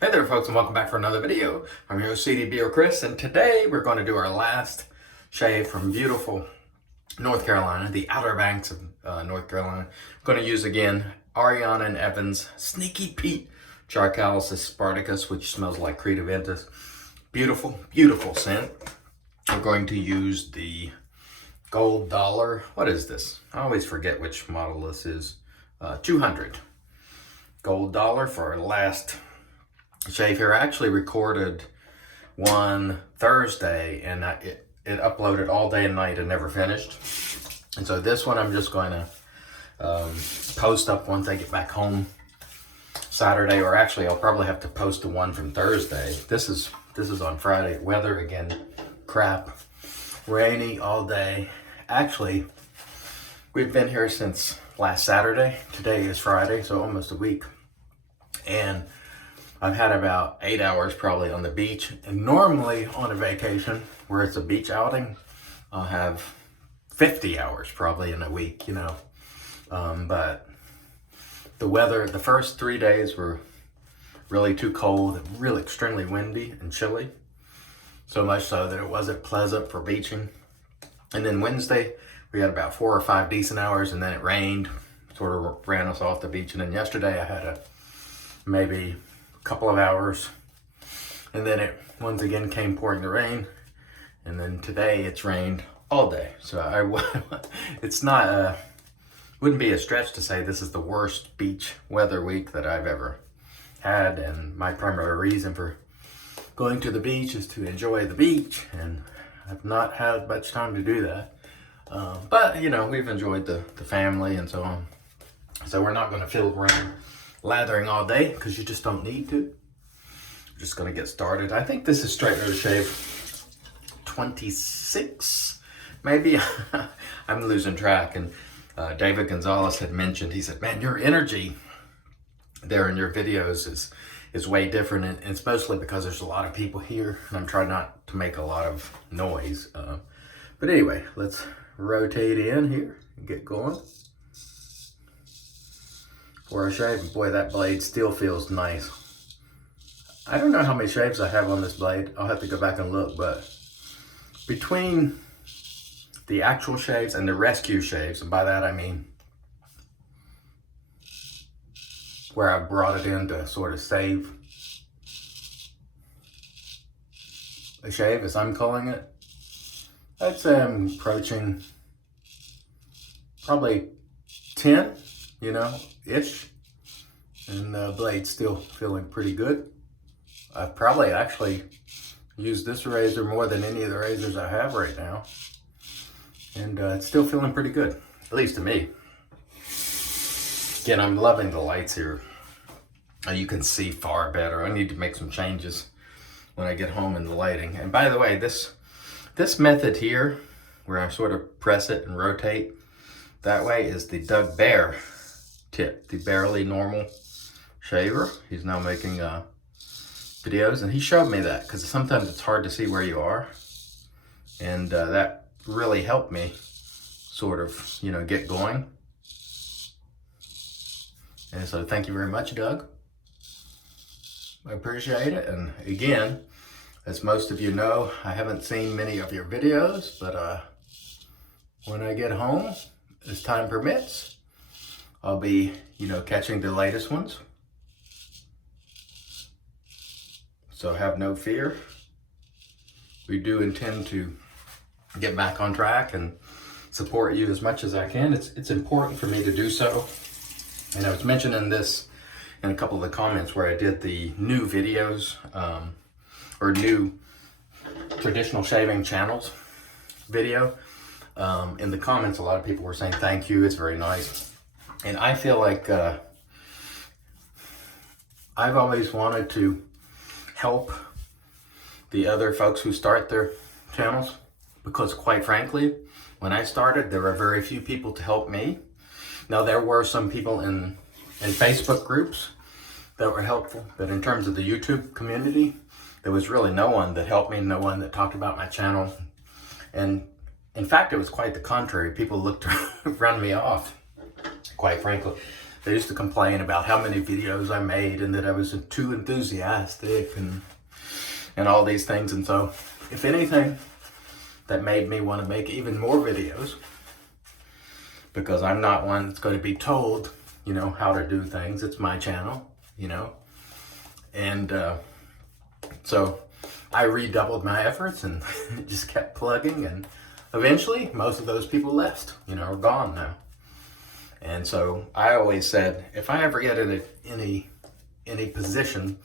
Hey there folks, and welcome back for another video. I'm your host CDB or Chris, and today we're going to do our last shave from beautiful North Carolina, the Outer Banks of North Carolina. I'm going to use again Ariana and Evans Sneaky Pete A&E Spartacus, which smells like Creed Aventus. Beautiful, beautiful scent. I'm going to use the Gold Dollar. What is this? I always forget which model this is. 200 Gold Dollar for our last shave here. I actually recorded one Thursday and it uploaded all day and night and never finished. And so this one I'm just going to post up once I get back home Saturday, or actually I'll probably have to post the one from Thursday. This is on Friday. Weather again, crap, rainy all day. Actually, we've been here since last Saturday. Today is Friday, so almost a week. And I've had about 8 hours probably on the beach. And normally on a vacation where it's a beach outing, I'll have 50 hours probably in a week, you know. But the weather, the first 3 days were really too cold, really extremely windy and chilly. So much so that it wasn't pleasant for beaching. And then Wednesday, we had about 4 or 5 decent hours, and then it rained, sort of ran us off the beach. And then yesterday I had maybe couple of hours, and then it once again came pouring the rain, and then today it's rained all day. So it's not wouldn't be a stretch to say this is the worst beach weather week that I've ever had, and my primary reason for going to the beach is to enjoy the beach, and I've not had much time to do that. But you know, we've enjoyed the family and so on, so we're not going to feel rain lathering all day because you just don't need to. I'm just gonna get started. I think this is straight nose shave 26, maybe. I'm losing track. And David Gonzalez had mentioned, he said, man, your energy there in your videos is way different, and it's mostly because there's a lot of people here and I'm trying not to make a lot of noise. But anyway, let's rotate in here and get going. For a shave, boy, that blade still feels nice. I don't know how many shaves I have on this blade. I'll have to go back and look, but between the actual shaves and the rescue shaves, and by that I mean where I brought it in to sort of save a shave, as I'm calling it, I'd say I'm approaching probably 10, you know, ish, and the blade's still feeling pretty good. I've probably actually used this razor more than any of the razors I have right now, and it's still feeling pretty good, at least to me. Again, I'm loving the lights here. You can see far better. I need to make some changes when I get home in the lighting. And by the way, this method here, where I sort of press it and rotate that way, is the Doug Bear tip, the Barely Normal shaver. He's now making videos, and he showed me that because sometimes it's hard to see where you are, and that really helped me sort of, you know, get going. And so thank you very much, Doug. I appreciate it. And again, as most of you know, I haven't seen many of your videos, but when I get home, as time permits, I'll be, you know, catching the latest ones. So have no fear. We do intend to get back on track and support you as much as I can. It's important for me to do so. And I was mentioning this in a couple of the comments where I did the new videos, or new traditional shaving channels video. In the comments, a lot of people were saying thank you, it's very nice. And I feel like I've always wanted to help the other folks who start their channels, because quite frankly, when I started, there were very few people to help me. Now, there were some people in Facebook groups that were helpful, but in terms of the YouTube community, there was really no one that helped me, no one that talked about my channel. And in fact, it was quite the contrary. People looked to run me off, quite frankly. They used to complain about how many videos I made and that I was too enthusiastic and all these things. And so, if anything, that made me want to make even more videos, because I'm not one that's going to be told, how to do things. It's my channel, and so I redoubled my efforts and just kept plugging, and eventually most of those people left, are gone now. And so I always said, if I ever get in any position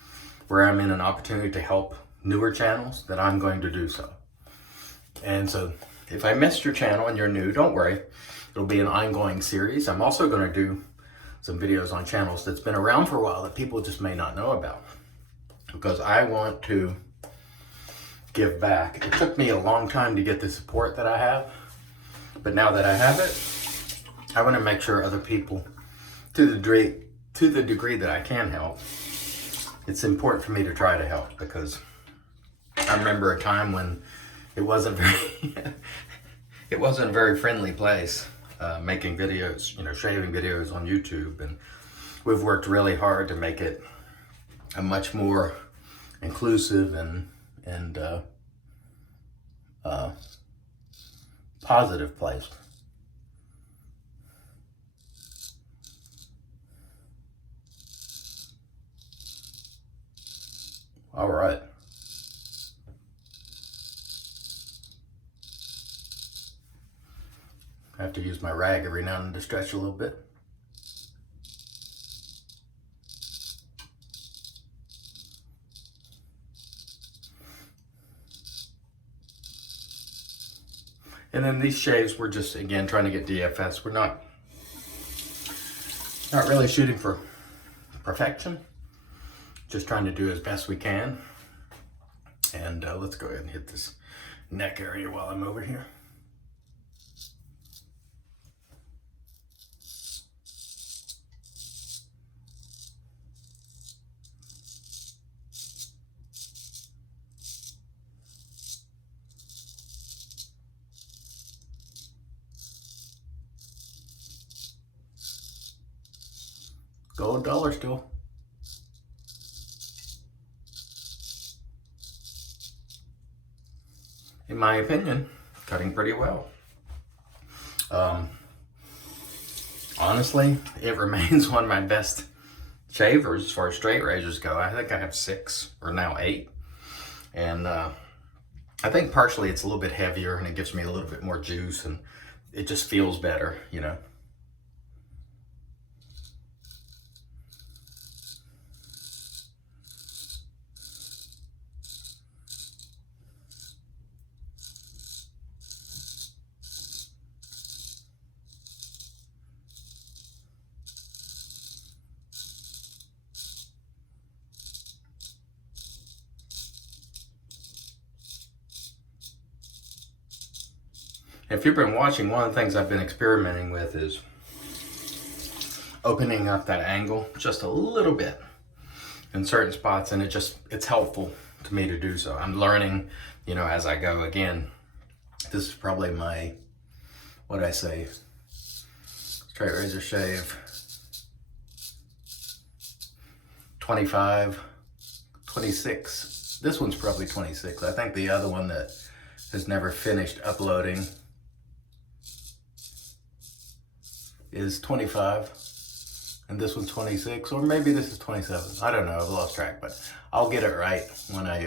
where I'm in an opportunity to help newer channels, that I'm going to do so. And so if I missed your channel and you're new, don't worry. It'll be an ongoing series. I'm also going to do some videos on channels that's been around for a while that people just may not know about, because I want to give back. It took me a long time to get the support that I have, but now that I have it, I want to make sure other people, to the degree that I can help, it's important for me to try to help, because I remember a time when it wasn't a very friendly place, making videos, shaving videos on YouTube, and we've worked really hard to make it a much more inclusive and positive place. All right. I have to use my rag every now and then to stretch a little bit. And then these shaves, we're just, again, trying to get DFS. We're not really shooting for perfection. Just trying to do as best we can. And let's go ahead and hit this neck area while I'm over here. Gold dollar still. In my opinion, cutting pretty well. Honestly, it remains one of my best shavers as far as straight razors go. I think I have 6 or now 8. And I think partially it's a little bit heavier and it gives me a little bit more juice and it just feels better, If you've been watching, one of the things I've been experimenting with is opening up that angle just a little bit in certain spots, and it's helpful to me to do so. I'm learning, as I go. Again, this is probably my, what'd I say, straight razor shave 25, 26. This one's probably 26. I think the other one that has never finished uploading is 25, and this one's 26, or maybe this is 27. I don't know, I've lost track, but I'll get it right when I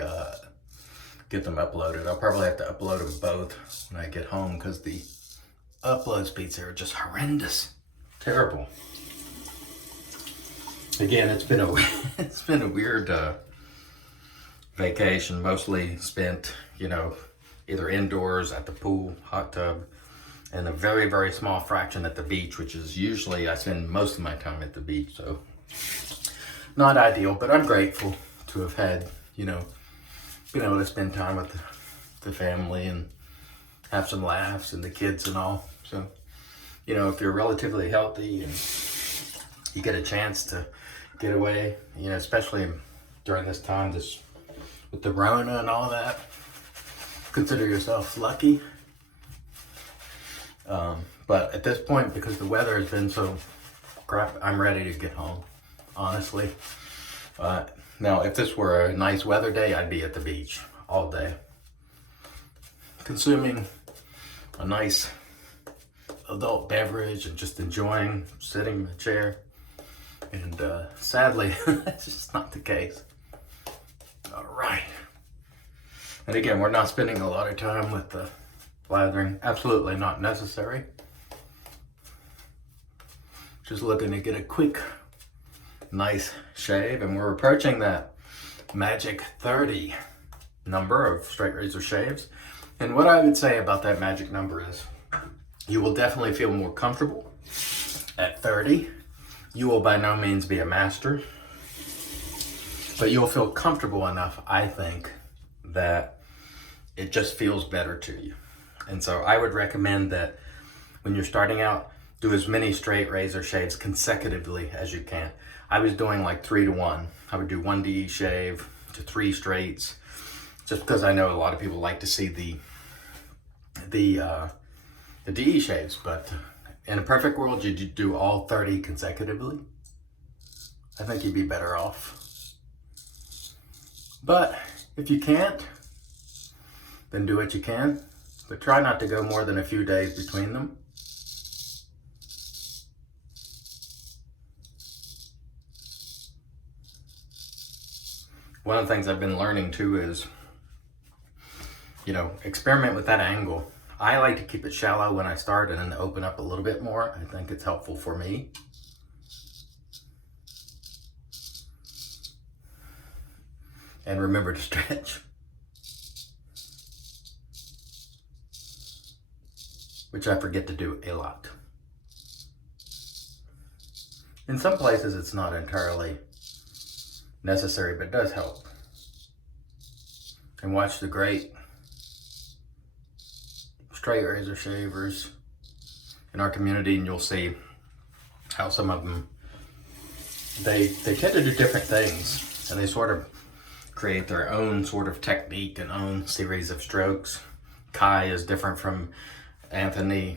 get them uploaded. I'll probably have to upload them both when I get home, because the upload speeds are just horrendous, terrible. Again, it's been a weird vacation, mostly spent, either indoors at the pool, hot tub, and a very, very small fraction at the beach, which is usually, I spend most of my time at the beach, so not ideal, but I'm grateful to have had, been able to spend time with the family and have some laughs and the kids and all. So, if you're relatively healthy and you get a chance to get away, especially during this time, with the Rona and all that, consider yourself lucky. But at this point, because the weather has been so crap, I'm ready to get home, honestly. Now, if this were a nice weather day, I'd be at the beach all day, consuming a nice adult beverage and just enjoying sitting in the chair. And sadly, that's just not the case. All right. And again, we're not spending a lot of time with the lathering. Absolutely not necessary. Just looking to get a quick, nice shave. And we're approaching that magic 30 number of straight razor shaves. And what I would say about that magic number is you will definitely feel more comfortable at 30. You will by no means be a master, but you'll feel comfortable enough, I think, that it just feels better to you. And so I would recommend that when you're starting out, do as many straight razor shaves consecutively as you can. I was doing like 3 to 1. I would do 1 DE shave to 3 straights, just because I know a lot of people like to see the DE shaves, but in a perfect world, you do all 30 consecutively. I think you'd be better off. But if you can't, then do what you can. But try not to go more than a few days between them. One of the things I've been learning too is, experiment with that angle. I like to keep it shallow when I start and then open up a little bit more. I think it's helpful for me. And remember to stretch. Which I forget to do a lot. In some places it's not entirely necessary, but it does help. And watch the great straight razor shavers in our community, and you'll see how some of them, they tend to do different things, and they sort of create their own sort of technique and own series of strokes. Kai is different from Anthony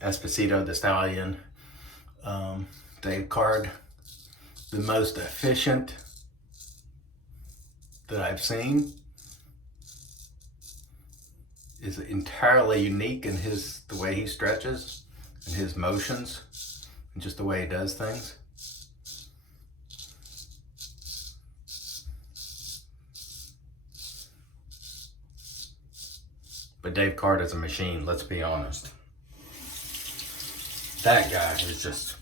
Esposito, the Stallion. Dave Card, the most efficient that I've seen, is entirely unique in the way he stretches and his motions and just the way he does things. But Dave Card is a machine, let's be honest. That guy is just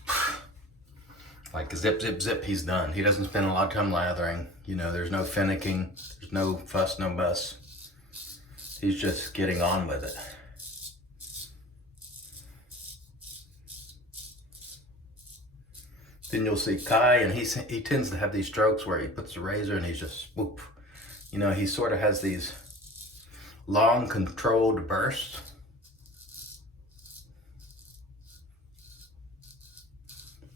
like zip, zip, zip, he's done. He doesn't spend a lot of time lathering. There's no finicking, there's no fuss, no muss. He's just getting on with it. Then you'll see Kai, and he tends to have these strokes where he puts the razor and he's just whoop. He sort of has these long controlled bursts.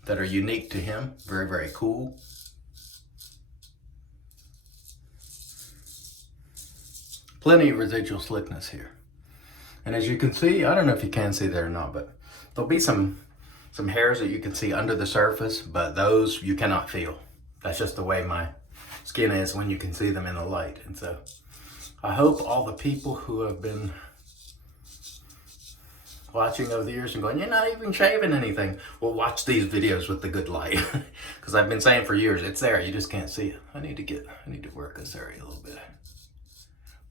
That are unique to him, very, very cool. Plenty of residual slickness here. And as you can see, I don't know if you can see there or not, but there'll be some hairs that you can see under the surface, but those you cannot feel. That's just the way my skin is when you can see them in the light. And so I hope all the people who have been watching over the years and going, you're not even shaving anything, will watch these videos with the good light. Because I've been saying for years, it's there, you just can't see it. I need to work this area a little bit.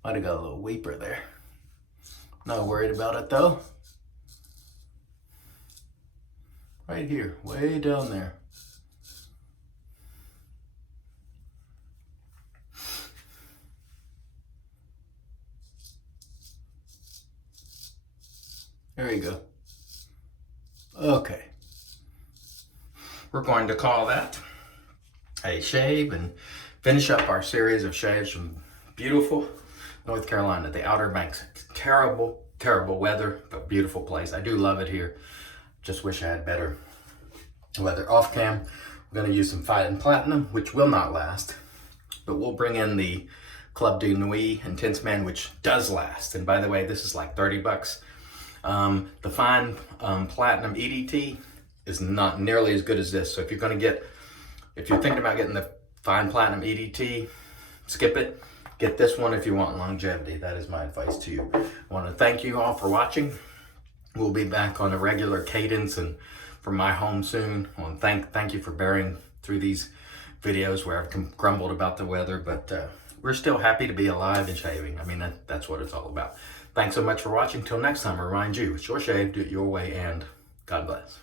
Might have got a little weeper there. Not worried about it though. Right here, way down there. There you go. Okay. We're going to call that a shave and finish up our series of shaves from beautiful North Carolina, the Outer Banks. Terrible, terrible weather, but beautiful place. I do love it here. Just wish I had better weather. Off cam, we're going to use some Fighting Platinum, which will not last, but we'll bring in the Club de Nuit Intense Man, which does last. And by the way, this is like $30. The Fine Platinum EDT is not nearly as good as this. So if you're thinking about getting the Fine Platinum EDT, skip it. Get this one if you want longevity. That is my advice to you. I want to thank you all for watching. We'll be back on a regular cadence and from my home soon. Thank you for bearing through these videos where I've grumbled about the weather, but we're still happy to be alive and shaving. I mean, that's what it's all about. Thanks so much for watching. Till next time, I remind you, it's your shave, do it your way, and God bless.